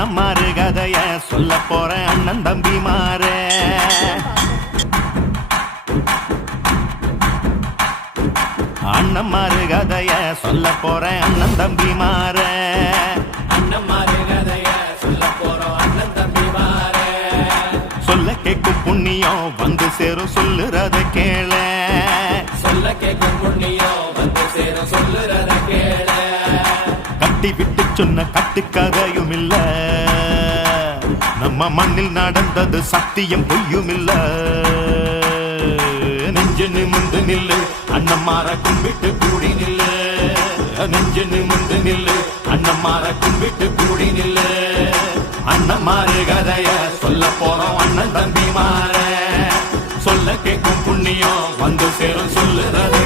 அண்ணன் மாறு கதைய சொல்ல போறேன் அண்ணன் தம்பி மாறு. அண்ணன் மாறு கதைய சொல்ல போறேன் அண்ணன் தம்பி மாறு. அண்ணன் மாறு கதைய சொல்ல போறோம் அண்ணன் தம்பி மாறு. சொல்ல கேட்கும் புண்ணியம் வந்து சேரும் சொல்லுறத கேள. சொல்ல கேட்கும் புண்ணியம் வந்து சேரும் சொல்லுறத கேள. கட்டி விட்டு சொன்ன கட்டுக்கதையும் இல்ல, நம்ம மண்ணில் நடந்தது சத்தியம் பொய்யும் இல்ல. நெஞ்சு நிமிந்து நில்லு அண்ணம்மார கும்பிட்டு கூடி நில்லு. நெஞ்சு நிமிந்து நில்லு அண்ணம்மார கும்பிட்டு கூடி நில்லு. அண்ணம்மாரு கதைய சொல்ல போறோம் அண்ணன் தம்பி மாற. சொல்ல கேட்கும் புண்ணியம் வந்து சேரும் சொல்லுறது